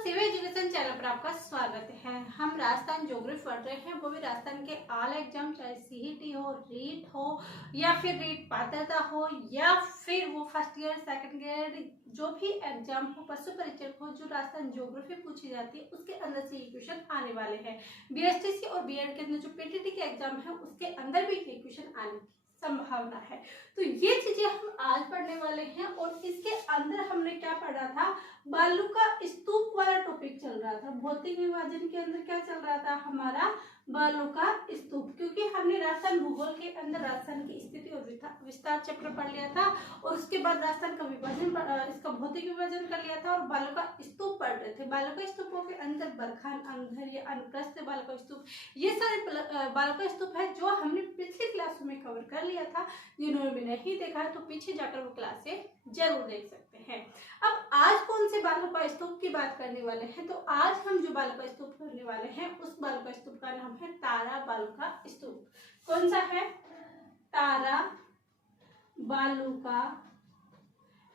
Civil education channel पर आपका स्वागत है। हम राजस्थान ज्योग्राफी पढ़ रहे हैं, वो भी राजस्थान के ऑल एग्जाम, चाहे सीईटी हो, रीट हो या फिर रीट पात्रता हो या फिर वो फर्स्ट ईयर सेकंड ईयर जो भी एग्जाम हो, पशु परीक्षक हो, जो राजस्थान ज्योग्राफी पूछी जाती है उसके अंदर से ये क्वेश्चन आने वाले हैं। बीएसटीसी और बीएड के अंदर जो पीटीटी के एग्जाम है उसके अंदर भी ये क्वेश्चन आने की संभावना है। तो ये चीजें हम आज पढ़ने वाले हैं और इसके अंदर हमने क्या पढ़ा था, बालू का स्तूप वाला टॉपिक चल रहा था। भौतिक विभाजन के अंदर क्या चल रहा था हमारा, बालू का स्तूप, क्योंकि हमने राजस्थान भूगोल के अंदर राजस्थान की स्थिति और विस्तार चक्र पढ़ लिया था और उसके बाद राजस्थान का विभाजन, इसका भौतिक विभाजन कर लिया था और बालू का स्तूप पढ़ रहे थे। बालू का स्तूपों के अंदर बरखान, अंधर या अनुप्रस्थ बालू का स्तूप, ये सारे बालू का स्तूप है जो हमने पिछली क्लासों में कवर कर लिया था। जिन्होंने भी नहीं देखा है तो पीछे जाकर वो क्लासे जरूर देख सकते हैं। अब आज कौन से बालू का स्तूप की बात करने वाले हैं, तो आज हम जो बालू का स्तूप करने वाले हैं उस बालू का स्तूप का नाम है तारा बालू का स्तूप। कौन सा है, तारा बालू का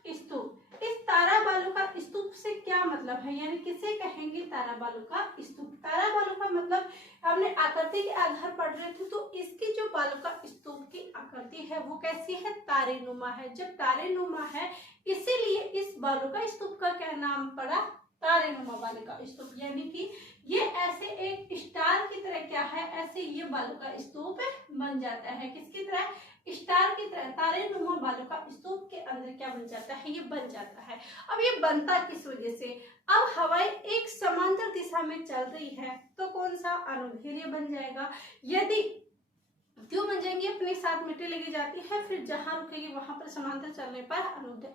स्तूप। इस तारा बालू का स्तूप से क्या मतलब है, यानी किसे कहेंगे तारा बालू का स्तूप। तारा बालू का मतलब हमने आकृति के आधार पढ़ रहे थे, तो इसकी जो बालू का स्तूप की आकृति है वो कैसी है, तारेनुमा है। जब तारेनुमा है इसीलिए इस बालू का स्तूप का क्या नाम पड़ा, तारेनुमा बालू का स्तूप। यानी कि ये ऐसे एक स्टार की तरह क्या है, ऐसे ये बालू का स्तूप बन जाता है। किसकी तरह, स्टार की तरह तारेनुमा बालू का स्तूप के अंदर क्या बन जाता है, ये बन जाता है। अब ये बनता किस वजह से, अब हवाएं एक समांतर दिशा में चल रही है तो कौन सा, अनुदैर्ध्य बन जाएगा। यदि क्यों बन जाएंगी, अपने साथ मिट्टी लगी जाती है, फिर जहां रुकेगी वहां पर समांतर चलने पर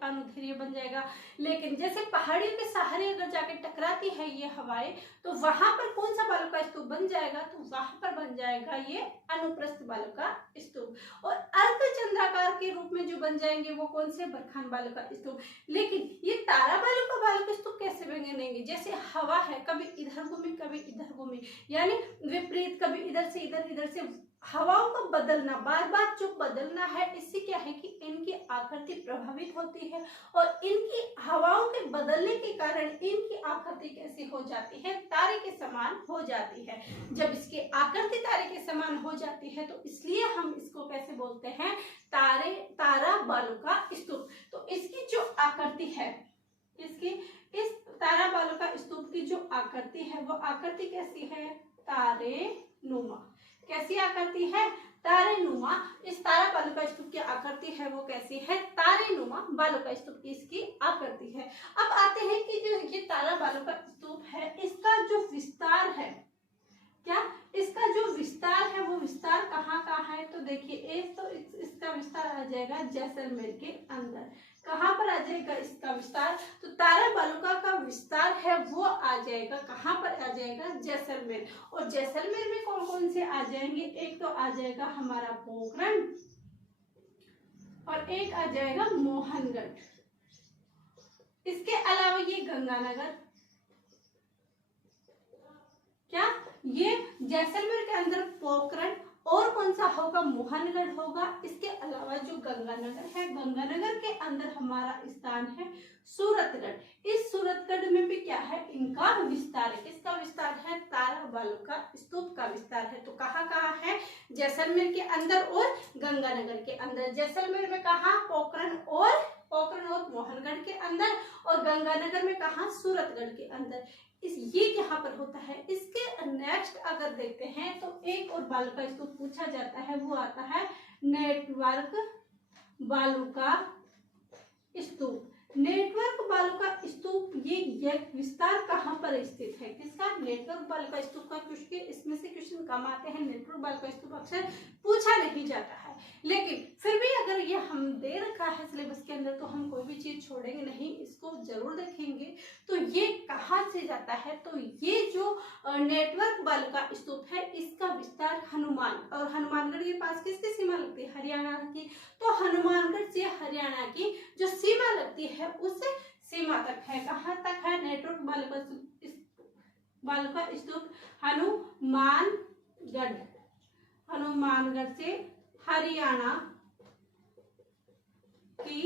अनुदैर्ध्य बन जाएगा। लेकिन जैसे पहाड़ियों के सहारे अगर जाके टकराती है ये हवाएं, तो वहां पर कौन सा बालू का स्तूप बन जाएगा, तो वहां पर बन जाएगा ये अनुप्रस्थ बालू का स्तूप। और अर्धचंद्राकार के रूप में जो बन जाएंगे वो कौन से, बरखान बालू का स्तूप। लेकिन ये तारा बालू का स्तूप कैसे बनेंगे, जैसे हवा है, कभी इधर घूमी कभी इधर घूमी, यानी विपरीत, कभी इधर से इधर से हवाओं को बदलना, बार बार जो बदलना है, इससे क्या है कि इनकी आकृति प्रभावित होती है और इनकी हवाओं के बदलने के कारण इनकी आकृति कैसी हो जाती है, तारे के समान हो जाती है। जब इसकी आकृति तारे के समान हो जाती है तो इसलिए हम इसको कैसे बोलते हैं, तारा बालू का स्तूप। तो इसकी जो आकृति है, इस तारा बालू का स्तूप की जो आकृति है वो आकृति कैसी है, तारेनुमा। कैसी आकृति है, तारेनुमा। इस तारा बालू का स्तूप की आकृति है वो कैसी है, तारेनुमा बालू का स्तूप की इसकी आकृति है। अब आते हैं कि जो ये तारा बालू का स्तूप है इसका जो विस्तार है, क्या इसका जो विस्तार है वो विस्तार कहाँ है, तो देखिए एक तो इसका विस्तार आ जाएगा जैसलमेर के अंदर। कहाँ पर आ जाएगा इसका विस्तार, तो तारा बालू का विस्तार है वो आ जाएगा, कहाँ पर आ जाएगा, जैसलमेर। और जैसलमेर में कौन कौन से आ जाएंगे, एक तो आ जाएगा हमारा पोखरण और एक आ जाएगा मोहनगढ़। इसके अलावा ये गंगानगर, क्या ये जैसलमेर के अंदर पोखरण और कौन सा होगा, मोहनगढ़ होगा। इसके अलावा जो गंगानगर है, गंगानगर के अंदर हमारा स्थान है सूरतगढ़। इस सूरतगढ़ में भी क्या है, इनका विस्तार है। इसका विस्तार है तारा बालू का स्तूप का विस्तार है। तो कहाँ है, जैसलमेर के अंदर और गंगानगर के अंदर। जैसलमेर में कहा, पोखरण और मोहनगढ़ के अंदर, और गंगानगर में कहा, सूरतगढ़ के अंदर। ये यहाँ पर होता है। इसके नेक्स्ट अगर देखते हैं तो एक और बालू का स्तूप पूछा जाता है, वो आता है नेटवर्क बालू का स्तूप। नेटवर्क बालू का स्तूप ये विस्तार कहाँ पर स्थित है, किसका, नेटवर्क बालू का स्तूप का। क्योंकि इसमें से क्वेश्चन कम आते हैं, नेटवर्क बालू का स्तूप अक्सर पूछा नहीं जाता है, लेकिन फिर भी अगर ये हम दे रखा है सिलेबस के अंदर तो हम कोई भी चीज छोड़ेंगे नहीं, इसको जरूर देखेंगे। तो ये कहाँ से जाता है, तो ये जो नेटवर्क बालू का स्तूप है इसका विस्तार हनुमान, और हनुमानगढ़ के पास किसकी सीमा लगती है, हरियाणा की। तो हनुमानगढ़ से हरियाणा की जो सीमा लगती है उस सीमा तक है, कहाँ तक है, नेटवर्क बालू का स्तूप हनुमानगढ़ से हरियाणा की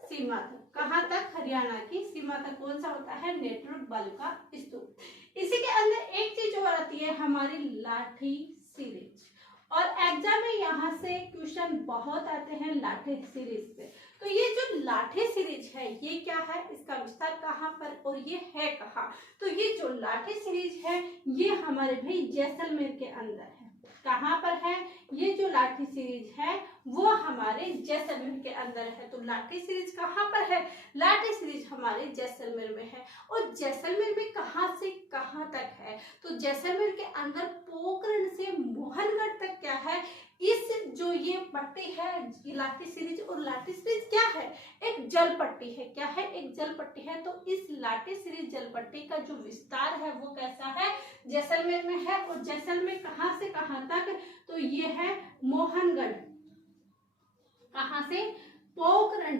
सीमा तक। कहाँ तक? हरियाणा की सीमा तक कौन सा होता है? नेत्रवत बालिका स्तूप। इसी के अंदर एक चीज और आती है हमारी लाठी सीरीज, और एग्जाम में यहाँ से क्वेश्चन बहुत आते हैं लाठी सीरीज से। तो ये जो लाठी सीरीज है ये क्या है, इसका विस्तार कहाँ पर और ये है कहाँ? तो ये जो लाठी सीरीज है ये हमारे भाई जैसलमेर के अंदर है। कहाँ पर है? ये जो लाठी सीरीज है वो हमारे जैसलमेर के अंदर है। तो लाठी सीरीज कहाँ पर है? लाठी सीरीज हमारे जैसलमेर में है। और जैसलमेर में कहाँ से कहाँ तक है? तो जैसलमेर के अंदर पोखरण से मोहनगढ़ तक क्या है, इस जो ये पट्टी है लाठी सीरीज, और लाठी सीरीज क्या है? एक जल पट्टी है। क्या है? एक जल पट्टी है। तो इस लाठी सीरीज जल पट्टी का जो विस्तार है वो कैसा है? जैसलमेर में है। और जैसलमेर कहाँ से कहाँ तक? तो ये है मोहनगढ़। कहाँ से? पोखरण,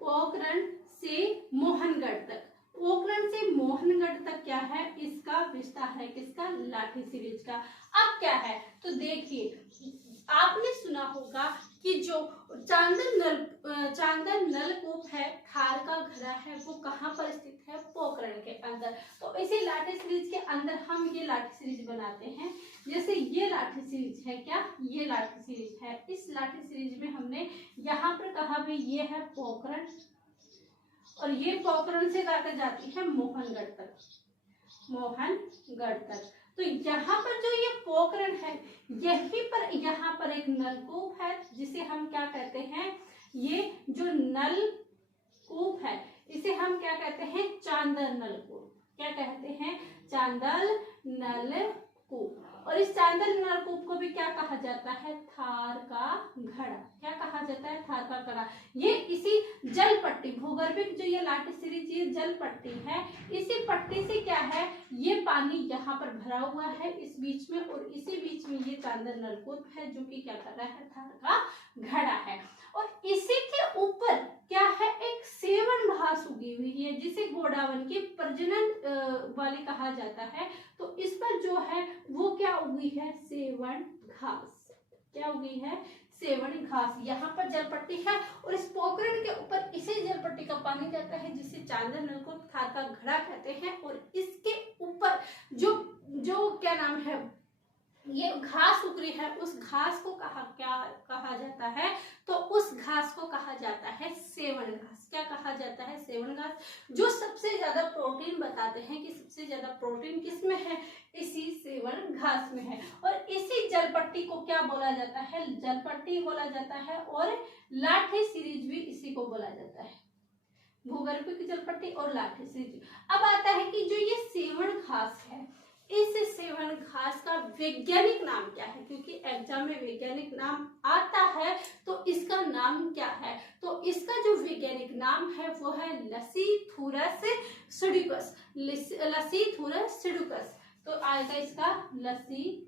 पोखरण से मोहनगढ़ तक। पोखरण से मोहनगढ़ तक क्या है? इसका विस्तार है। किसका? लाठी सीरीज का। अब क्या है? तो देखिए आपने सुना होगा कि जो चांदन नलकूप है, थार का घड़ा है, वो कहाँ पर स्थित है? पोखरण के अंदर। तो इसी लाठी सीरीज के अंदर हम ये लाठी सीरीज बनाते हैं। जैसे ये लाठी सीरीज है, क्या? ये लाठी सीरीज है। इस लाठी सीरीज में हमने यहाँ पर कहा भाई ये है पोखरण, और ये पोखरण से जाकर जाती है मोहनगढ़ तक, मोहनगढ़ तक। तो यहाँ पर जो ये पोखरण है यहीं पर यहाँ पर एक नलकूप है जिसे हम क्या कहते हैं? ये जो नलकूप है इसे हम क्या कहते हैं? चांदल नलकूप। क्या कहते हैं? चांदल नलकूप। और इस चांदल नलकूप को भी क्या कहा जाता है? थार का घड़ा। क्या कहा जाता है? थार का घड़ा। ये इसी जल पट्टी, भूगर्भिक जो ये लाठी सीरीज ये जल पट्टी है, इसी पट्टी से क्या है? ये पानी यहाँ पर भरा हुआ है इस बीच में, और इसी बीच में ये चांदल नलकूप है जो कि क्या कर रहा है? थार का घड़ा है। और इसी के ऊपर क्या है? एक सेवन घास उगी हुई है जिसे गोडावन की प्रजनन वाली कहा जाता है। तो इस पर जो है वो क्या उगी है? सेवन घास। क्या उगी है? सेवन घास। यहाँ पर जलपट्टी है और इस पोखरण के ऊपर इसी जलपट्टी का पानी जाता है जिसे चांदल नलकूप थार का घड़ा कहते हैं। और इसके ऊपर जो क्या नाम है ये घास उगरी है, उस घास को क्या कहा जाता है? तो उस घास को कहा जाता है सेवन घास। क्या कहा जाता है? सेवन घास। जो सबसे ज्यादा प्रोटीन बताते हैं कि सबसे ज्यादा प्रोटीन किस में है? इसी सेवन घास में है। और इसी जलपट्टी को क्या बोला जाता है? जलपट्टी बोला जाता है। और लाठी सीरीज भी इसी को बोला जाता है, भूगर्भिक जलपट्टी और लाठी सीरीज। अब आता है कि जो ये सेवन घास है, इस सेवन घास का वैज्ञानिक नाम क्या है? क्योंकि एग्जाम में वैज्ञानिक नाम आता है तो इसका नाम क्या है? तो इसका जो वैज्ञानिक नाम है वो है लसीथुरस सिडुकस। लसीथुरस सिडुकस। तो आएगा इसका लसीथुरस।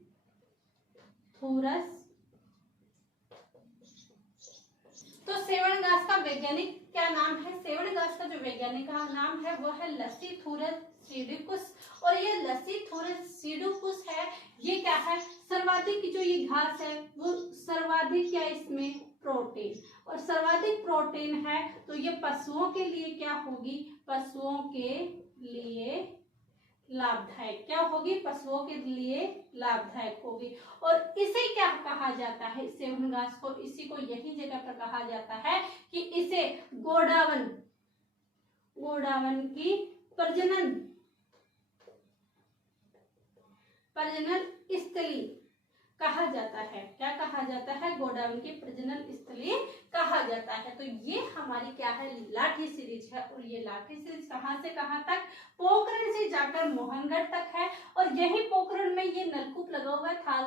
तो सेवन घास का वैज्ञानिक क्या नाम है? सेवन घास का जो वैज्ञानिक नाम है वो है लसीथुरस सिडुकस। और ये लसीथुरस सिडुकस है, ये क्या है? सर्वाधिक जो ये घास है वो सर्वाधिक क्या इसमें? प्रोटीन। और सर्वाधिक प्रोटीन है तो ये पशुओं के लिए क्या होगी? पशुओं के लिए लाभदायक। क्या होगी? पशुओं के लिए लाभदायक होगी। और इसे क्या कहा जाता है? सेवन घास को, इसी को यही जगह पर कहा जाता है कि इसे गोडावन की प्रजनन स्थली कहा जाता है। क्या कहा जाता है? गोडावन की प्रजनन स्थली कहा जाता है। तो ये हमारी क्या है? लाठी सीरीज है। और ये लाठी सीरीज कहाँ से कहाँ तक? पोखरण से जाकर मोहनगढ़ तक है। और यही पोखरण में ये नलकूप लगा हुआ है, थार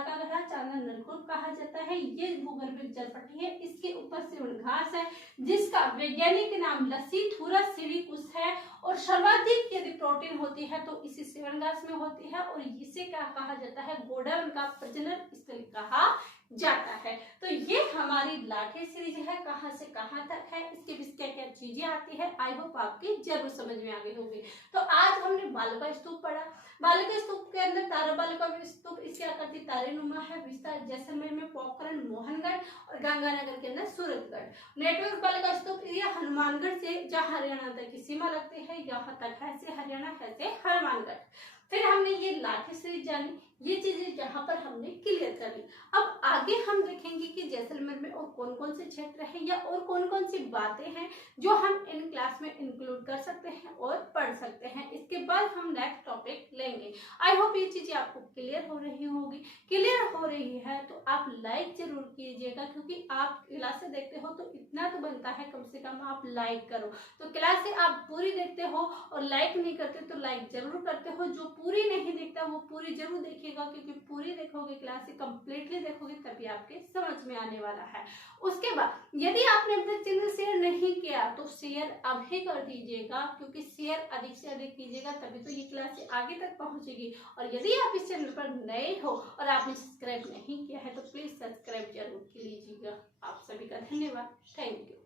का घड़ा, चांदल नलकूप कहा जाता है। ये भूगर्भिक जलपट्टी है, इसके ऊपर सेवन घास है जिसका वैज्ञानिक नाम लसीथुरस सिडुकस है। और सर्वाधिक यदि प्रोटीन होती है तो इसी सेवन घास में होती है। और इसे क्या कहा जाता है? गोडावन का प्रजनन स्थल कहा जाता है। तो ये हमारी लाठी सीरीज है, कहाँ से कहाँ तक है, इसके बीच क्या क्या चीजें आती है, आई होप आपकी जरूर समझ में आ गई होगी। तो आज हमने बालुका स्तूप पढ़ा। बालुका स्तूप के अंदर तारा बालुका स्तूप इसकी आकृति तारेनुमा है, विस्तार जैसलमेर में, पोखरण मोहनगढ़ और गंगानगर के अंदर सूरतगढ़। नेटवर्क बालुका स्तूप ये हनुमानगढ़ से जहाँ हरियाणा तक की सीमा लगती है, यहाँ तक है से हरियाणा, है से हनुमानगढ़। फिर हमने ये लाठी सीरीज जानी, ये चीजें जहां पर हमने क्लियर कर ली। अब आगे हम देखेंगे कि जैसलमेर में और कौन कौन से क्षेत्र हैं या और कौन कौन सी बातें हैं जो हम इन क्लास में इंक्लूड कर सकते हैं और पढ़ सकते हैं। इसके बाद हम नेक्स्ट टॉपिक लेंगे। आई होप ये चीजें आपको क्लियर हो रही होगी। क्लियर हो रही है तो आप लाइक जरूर कीजिएगा, क्योंकि आप क्लास से देखते हो तो इतना तो बनता है कम से कम आप लाइक करो। तो क्लास से आप पूरी देखते हो और लाइक नहीं करते तो लाइक जरूर करते हो। जो पूरी नहीं देखता वो पूरी जरूर देखिएगा, क्योंकि पूरी देखोगे, क्लास से कंप्लीटली देखोगे तभी आपके समझ में आने वाला है। उसके बाद यदि आपने अब तक चैनल शेयर नहीं किया तो शेयर अभी कर दीजिएगा, क्योंकि शेयर अधिक से अधिक कीजिएगा तभी तो ये क्लास से आगे तक पहुंचेगी। और यदि आप इस चैनल पर नए हो और आपने सब्सक्राइब नहीं किया है तो प्लीज सब्सक्राइब जरूर कीजिएगा। आप सभी का धन्यवाद। Thank you.